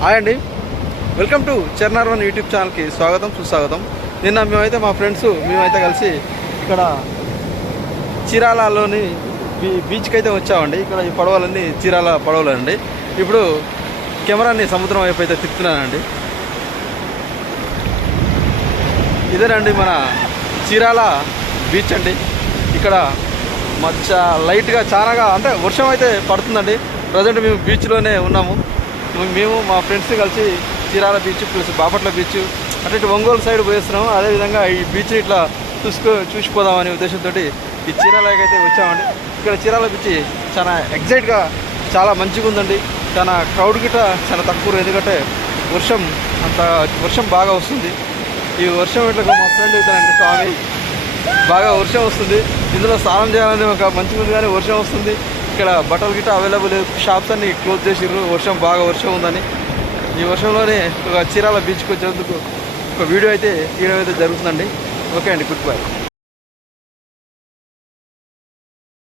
Hi అండి, welcome to చర్నార్1 YouTube ఛానల్కి స్వాగతం సుస్వాగతం. నిన్న మేమైతే మా ఫ్రెండ్స్ మేమైతే కలిసి ఇక్కడ చీరాలలోని బీచ్కి అయితే వచ్చామండి. ఇక్కడ ఈ పడవలన్నీ చీరాల పడవలు అండి. ఇప్పుడు కెమెరాని సముద్రం వైపు అయితే తిప్పుతున్నానండి. ఇదేనండి మన చీరాల బీచ్ అండి. ఇక్కడ మచ్చ లైట్గా చాలాగా అంటే వర్షం అయితే పడుతుందండి. ప్రజెంట్ మేము బీచ్లోనే ఉన్నాము. మేము మా ఫ్రెండ్స్ కలిసి Chirala beach plus Bapatla beach అంటే ఇటు ఒంగోలు సైడ్ పోయేస్తున్నాము. అదేవిధంగా ఈ బీచ్ని ఇట్లా చూసిపోదామనే ఉద్దేశంతో ఈ చీరాలకి అయితే వచ్చామండి. ఇక్కడ చీరాల బీచ్ చాలా ఎగ్జైట్గా చాలా మంచిగా ఉందండి. చాలా క్రౌడ్ గిట్ట చాలా తక్కువ, ఎందుకంటే వర్షం బాగా వస్తుంది. ఈ వర్షం ఇట్లా మా ఫ్రెండ్ అవుతానండి స్వామి, బాగా వర్షం వస్తుంది. ఇందులో స్నానం చేయాలని ఒక మంచిగా ఉంది, కానీ వర్షం వస్తుంది. ఇక్కడ బట్టలు గిట్ట అవైలబుల్ లేదు, షాప్స్ అన్ని క్లోజ్ చేసిర్రు వర్షం ఉందని. ఈ వర్షంలోనే ఒక చీరాల బీచ్కి వచ్చేందుకు ఒక వీడియో అయితే తీయడం అయితే జరుగుతుందండి. ఓకే అండి, గుడ్ బై.